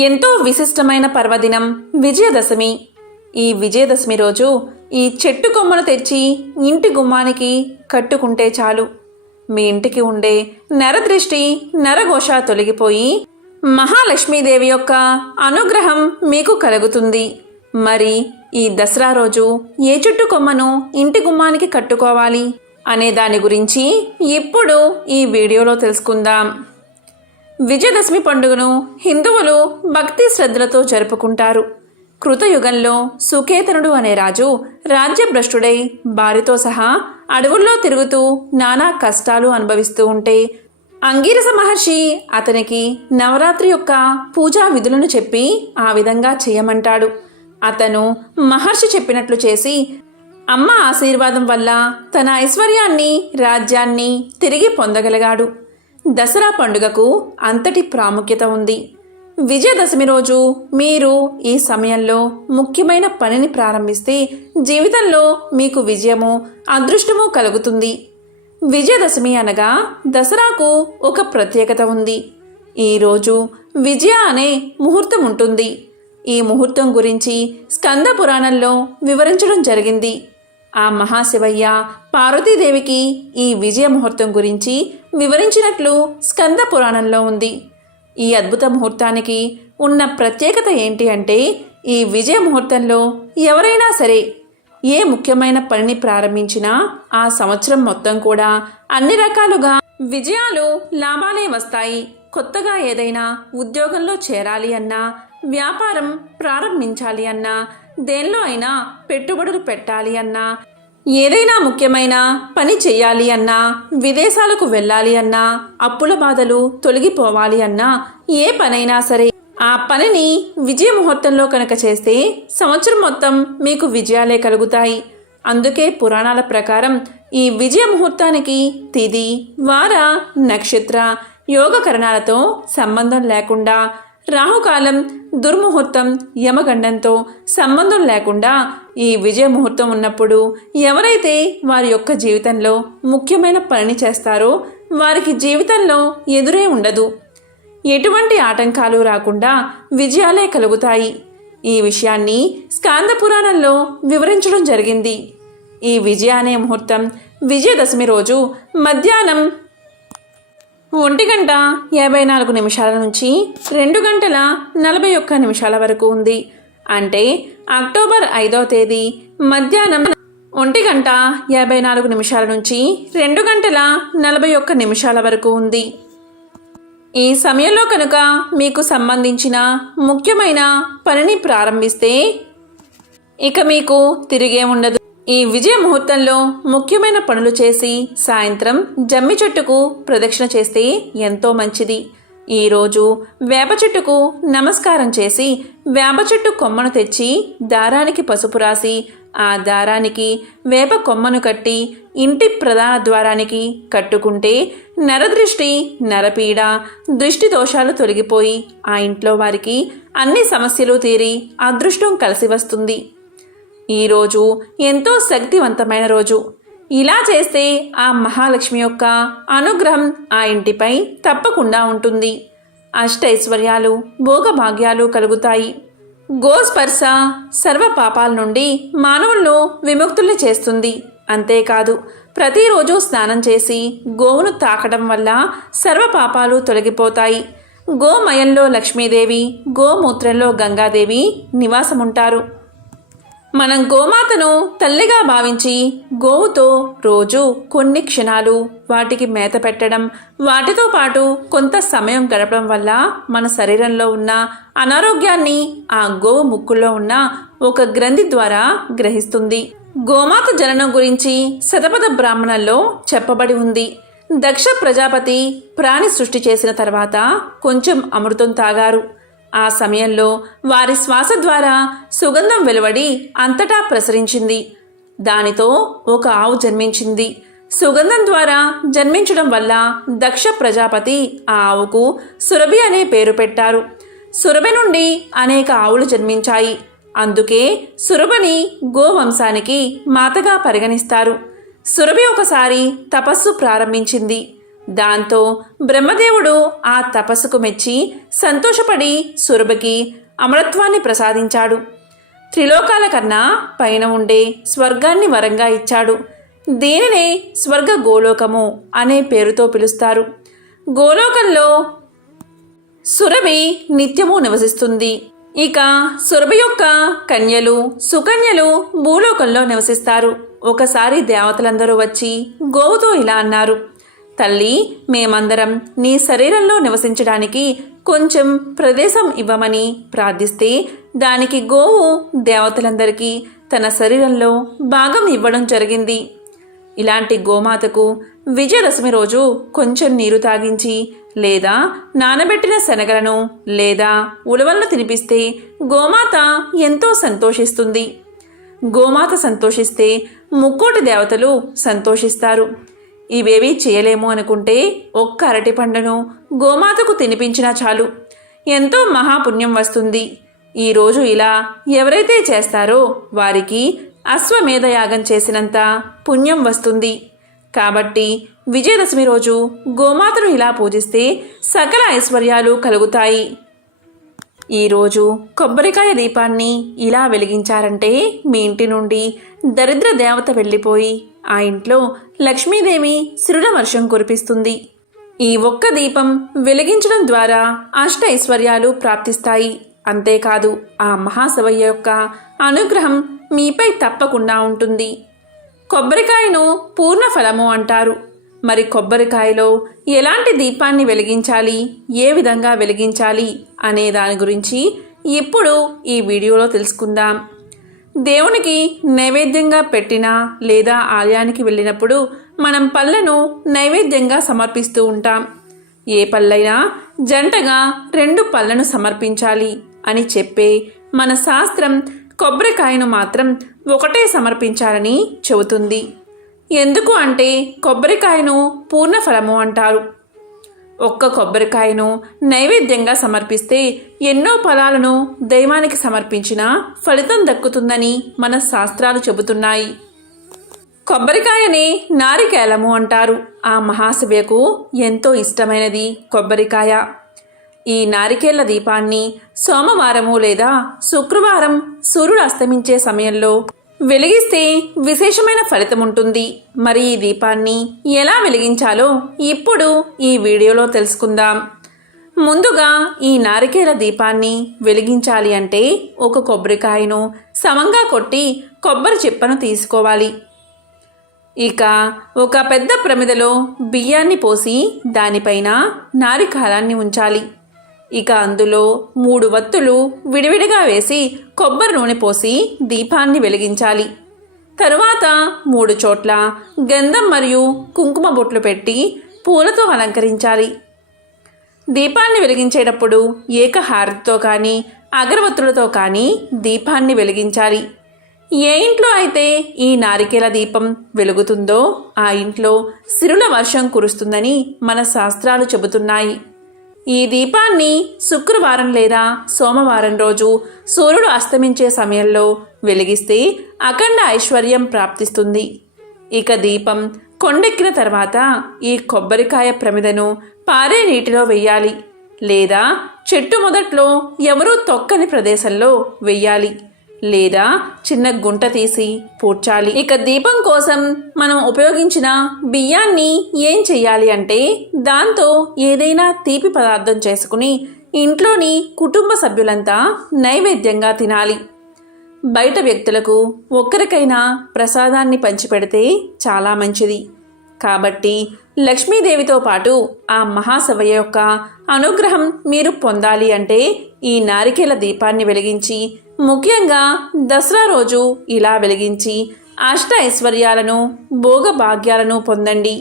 ఎంతో విశిష్టమైన పర్వదినం విజయదశమి. ఈ విజయదశమి రోజు ఈ చెట్టు కొమ్మను తెచ్చి ఇంటి గుమ్మానికి కట్టుకుంటే చాలు, మీ ఇంటికి ఉండే నరదృష్టి నరఘోష తొలగిపోయి మహాలక్ష్మీదేవి యొక్క అనుగ్రహం మీకు కలుగుతుంది. మరి ఈ దసరా రోజు ఏ చెట్టు కొమ్మను ఇంటి గుమ్మానికి కట్టుకోవాలి అనే దాని గురించి ఇప్పుడు ఈ వీడియోలో తెలుసుకుందాం. విజయదశమి పండుగను హిందువులు భక్తి శ్రద్ధలతో జరుపుకుంటారు. కృతయుగంలో సుకేతనుడు అనే రాజు రాజ్యభ్రష్టుడై భార్యతో సహా అడవుల్లో తిరుగుతూ నానా కష్టాలు అనుభవిస్తూ ఉంటే అంగీరస మహర్షి అతనికి నవరాత్రి యొక్క పూజా విధులను చెప్పి ఆ విధంగా చేయమంటాడు. అతను మహర్షి చెప్పినట్లు చేసి అమ్మ ఆశీర్వాదం వల్ల తన ఐశ్వర్యాన్ని రాజ్యాన్ని తిరిగి పొందగలిగాడు. దసరా పండుగకు అంతటి ప్రాముఖ్యత ఉంది. విజయదశమి రోజు మీరు ఈ సమయంలో ముఖ్యమైన పనిని ప్రారంభిస్తే జీవితంలో మీకు విజయము అదృష్టము కలుగుతుంది. విజయదశమి అనగా దసరాకు ఒక ప్రత్యేకత ఉంది. ఈరోజు విజయ అనే ముహూర్తం ఉంటుంది. ఈ ముహూర్తం గురించి స్కంద పురాణంలో వివరించడం జరిగింది. ఆ మహాశివయ్య పార్వతీదేవికి ఈ విజయ ముహూర్తం గురించి వివరించినట్లు స్కంద పురాణంలో ఉంది. ఈ అద్భుత ముహూర్తానికి ఉన్న ప్రత్యేకత ఏంటి అంటే, ఈ విజయ ముహూర్తంలో ఎవరైనా సరే ఏ ముఖ్యమైన పనిని ప్రారంభించినా ఆ సంవత్సరం మొత్తం కూడా అన్ని రకాలుగా విజయాలు లాభాలే వస్తాయి. కొత్తగా ఏదైనా ఉద్యోగంలో చేరాలి అన్నా, వ్యాపారం ప్రారంభించాలి అన్నా, దేనిలో అయినా పెట్టుబడులు పెట్టాలి అన్నా, ఏదైనా ముఖ్యమైన పని చేయాలి అన్నా, విదేశాలకు వెళ్ళాలి అన్నా, అప్పుల బాధలు తొలగిపోవాలి అన్నా, ఏ పనైనా సరే ఆ పనిని విజయ ముహూర్తంలో కనుక చేస్తే సంవత్సరం మొత్తం మీకు విజయాలే కలుగుతాయి. అందుకే పురాణాల ప్రకారం ఈ విజయ ముహూర్తానికి తిథి, వార, నక్షత్ర, యోగకరణాలతో సంబంధం లేకుండా, రాహుకాలం, దుర్ముహూర్తం, యమగండంతో సంబంధం లేకుండా ఈ విజయ ముహూర్తం ఉన్నప్పుడు ఎవరైతే వారి యొక్క జీవితంలో ముఖ్యమైన పనిని చేస్తారో వారికి జీవితంలో ఎదురే ఉండదు. ఎటువంటి ఆటంకాలు రాకుండా విజయాలే కలుగుతాయి. ఈ విషయాన్ని స్కాంద పురాణంలో వివరించడం జరిగింది. ఈ విజయ అనే ముహూర్తం విజయదశమి రోజు మధ్యాహ్నం 1:54 నుంచి 2:41 వరకు ఉంది. అంటే అక్టోబర్ 5వ తేదీ మధ్యాహ్నం 1:54 నుంచి 2:41 వరకు ఉంది. ఈ సమయంలో కనుక మీకు సంబంధించిన ముఖ్యమైన పనిని ప్రారంభిస్తే ఇక మీకు తిరిగే ఉండదు. ఈ విజయ ముహూర్తంలో ముఖ్యమైన పనులు చేసి సాయంత్రం జమ్మి చెట్టుకు ప్రదక్షిణ చేస్తే ఎంతో మంచిది. ఈరోజు వేప చెట్టుకు నమస్కారం చేసి వేప చెట్టు కొమ్మను తెచ్చి దారానికి పసుపు రాసి ఆ దారానికి వేప కొమ్మను కట్టి ఇంటి ప్రధాన ద్వారానికి కట్టుకుంటే నరదృష్టి, నరపీడ, దృష్టి దోషాలు తొలగిపోయి ఆ ఇంట్లో వారికి అన్ని సమస్యలు తీరి అదృష్టం కలిసి వస్తుంది. ఈరోజు ఎంతో శక్తివంతమైన రోజు. ఇలా చేస్తే ఆ మహాలక్ష్మి యొక్క అనుగ్రహం ఆ ఇంటిపై తప్పకుండా ఉంటుంది. అష్టైశ్వర్యాలు, భోగభాగ్యాలు కలుగుతాయి. గోస్పర్శ సర్వ పాపాల నుండి మానవులను విముక్తుల్ని చేస్తుంది. అంతేకాదు, ప్రతిరోజు స్నానం చేసి గోవును తాకడం వల్ల సర్వ పాపాలు తొలగిపోతాయి. గోమయంలో లక్ష్మీదేవి, గోమూత్రంలో గంగాదేవి నివాసముంటారు. మనం గోమాతను తల్లిగా భావించి గోవుతో రోజు కొన్ని క్షణాలు వాటికి మేత పెట్టడం, వాటితో పాటు కొంత సమయం గడపడం వల్ల మన శరీరంలో ఉన్న అనారోగ్యాన్ని ఆ గోవు ముక్కుల్లో ఉన్న ఒక గ్రంథి ద్వారా గ్రహిస్తుంది. గోమాత జననం గురించి శతపథ బ్రాహ్మణంలో చెప్పబడి ఉంది. దక్ష ప్రజాపతి ప్రాణి సృష్టి చేసిన తర్వాత కొంచెం అమృతం తాగారు. ఆ సమయంలో వారి శ్వాస ద్వారా సుగంధం వెలువడి అంతటా ప్రసరించింది. దానితో ఒక ఆవు జన్మించింది. సుగంధం ద్వారా జన్మించడం వల్ల దక్ష ప్రజాపతి ఆ ఆవుకు సురభి అనే పేరు పెట్టారు. సురభి నుండి అనేక ఆవులు జన్మించాయి. అందుకే సురభని గోవంశానికి మాతగా పరిగణిస్తారు. సురభి ఒకసారి తపస్సు ప్రారంభించింది. దాంతో బ్రహ్మదేవుడు ఆ తపస్సుకు మెచ్చి సంతోషపడి సురభికి అమరత్వాన్ని ప్రసాదించాడు. త్రిలోకాల కన్నా పైన ఉండే స్వర్గాన్ని వరంగా ఇచ్చాడు. దీనినే స్వర్గ గోలోకము అనే పేరుతో పిలుస్తారు. గోలోకంలో సురభి నిత్యము నివసిస్తుంది. ఇక సురభి యొక్క కన్యలు సుకన్యలు భూలోకంలో నివసిస్తారు. ఒకసారి దేవతలందరూ వచ్చి గోవుతో ఇలా అన్నారు, తల్లి, మేమందరం నీ శరీరంలో నివసించడానికి కొంచెం ప్రదేశం ఇవ్వమని ప్రార్థిస్తే దానికి గోవు దేవతలందరికీ తన శరీరంలో భాగం ఇవ్వడం జరిగింది. ఇలాంటి గోమాతకు విజయదశమి రోజు కొంచెం నీరు తాగించి లేదా నానబెట్టిన శనగలను లేదా ఉలవలను తినిపిస్తే గోమాత ఎంతో సంతోషిస్తుంది. గోమాత సంతోషిస్తే ముక్కోటి దేవతలు సంతోషిస్తారు. ఇవేవీ చేయలేము అనుకుంటే ఒక్క అరటిపండును గోమాతకు తినిపించినా చాలు, ఎంతో మహాపుణ్యం వస్తుంది. ఈరోజు ఇలా ఎవరైతే చేస్తారో వారికి అశ్వమేధయాగం చేసినంత పుణ్యం వస్తుంది. కాబట్టి విజయదశమి రోజు గోమాతను ఇలా పూజిస్తే సకల ఐశ్వర్యాలు కలుగుతాయి. ఈరోజు కొబ్బరికాయ దీపాన్ని ఇలా వెలిగించారంటే మీ ఇంటి నుండి దరిద్ర దేవత వెళ్ళిపోయి ఆ ఇంట్లో లక్ష్మీదేవి సిరుల వర్షం కురిపిస్తుంది. ఈ ఒక్క దీపం వెలిగించడం ద్వారా అష్ట ఐశ్వర్యాలు ప్రాప్తిస్తాయి. అంతేకాదు ఆ మహాశివయ్య యొక్క అనుగ్రహం మీపై తప్పకుండా ఉంటుంది. కొబ్బరికాయను పూర్ణ ఫలము అంటారు. మరి కొబ్బరికాయలో ఎలాంటి దీపాన్ని వెలిగించాలి, ఏ విధంగా వెలిగించాలి అనే దాని గురించి ఇప్పుడు ఈ వీడియోలో తెలుసుకుందాం. దేవునికి నైవేద్యంగా పెట్టినా లేదా ఆలయానికి వెళ్ళినప్పుడు మనం పళ్ళను నైవేద్యంగా సమర్పిస్తూ ఉంటాం. ఏ పళ్ళైనా జంటగా 2 పళ్ళను సమర్పించాలి అని చెప్పే మన శాస్త్రం కొబ్బరికాయను మాత్రం ఒకటే సమర్పించాలని చెబుతుంది. ఎందుకు అంటే కొబ్బరికాయను పూర్ణఫలము అంటారు. ఒక్క కొబ్బరికాయను నైవేద్యంగా సమర్పిస్తే ఎన్నో ఫలాలను దైవానికి సమర్పించిన ఫలితం దక్కుతుందని మన శాస్త్రాలు చెబుతున్నాయి. కొబ్బరికాయని నారికేలము అంటారు. ఆ మహాశివకు ఎంతో ఇష్టమైనది కొబ్బరికాయ. ఈ నారికేళ్ల దీపాన్ని సోమవారము లేదా శుక్రవారం సూర్యుడు అస్తమించే సమయంలో వెలిగిస్తే విశేషమైన ఫలితం ఉంటుంది. మరి ఈ దీపాన్ని ఎలా వెలిగించాలో ఇప్పుడు ఈ వీడియోలో తెలుసుకుందాం. ముందుగా ఈ నారికేల దీపాన్ని వెలిగించాలి అంటే ఒక కొబ్బరికాయను సమంగా కొట్టి కొబ్బరి చిప్పను తీసుకోవాలి. ఇక ఒక పెద్ద ప్రమిదలో బియ్యాన్ని పోసి దానిపైన నారికాలాన్ని ఉంచాలి. ఇక అందులో 3 వత్తులు విడివిడిగా వేసి కొబ్బరి నూనె పోసి దీపాన్ని వెలిగించాలి. తరువాత 3 చోట్ల గంధం మరియు కుంకుమ బొట్లు పెట్టి పూలతో అలంకరించాలి. దీపాన్ని వెలిగించేటప్పుడు ఏకహారతితో కానీ అగరవత్తులతో కానీ దీపాన్ని వెలిగించాలి. ఏ ఇంట్లో అయితే ఈ నారికేల దీపం వెలుగుతుందో ఆ ఇంట్లో సిరుల వర్షం కురుస్తుందని మన శాస్త్రాలు చెబుతున్నాయి. ఈ దీపాన్ని శుక్రవారం లేదా సోమవారం రోజు సూర్యుడు అస్తమించే సమయంలో వెలిగిస్తే అఖండ ఐశ్వర్యం ప్రాప్తిస్తుంది. ఇక దీపం కొండెక్కిన తర్వాత ఈ కొబ్బరికాయ ప్రమిదను పారే నీటిలో వెయ్యాలి లేదా చెట్టు మొదట్లో ఎవరూ తొక్కని ప్రదేశంలో వెయ్యాలి లేదా చిన్న గుంట తీసి పూడ్చాలి. ఇక దీపం కోసం మనం ఉపయోగించిన బియ్యాన్ని ఏం చెయ్యాలి అంటే దాంతో ఏదైనా తీపి పదార్థం చేసుకుని ఇంట్లోని కుటుంబ సభ్యులంతా నైవేద్యంగా తినాలి. బయట వ్యక్తులకు ఒక్కరికైనా ప్రసాదాన్ని పంచిపెడితే చాలా మంచిది. కాబట్టి లక్ష్మీదేవితో పాటు ఆ మహాశివయ్య యొక్క అనుగ్రహం మీరు పొందాలి అంటే ఈ నారికేల దీపాన్ని వెలిగించి ముఖ్యంగా దసరా రోజు ఇలా వెలిగించి అష్ట ఐశ్వర్యాలను భోగ భాగ్యాలను పొందండి.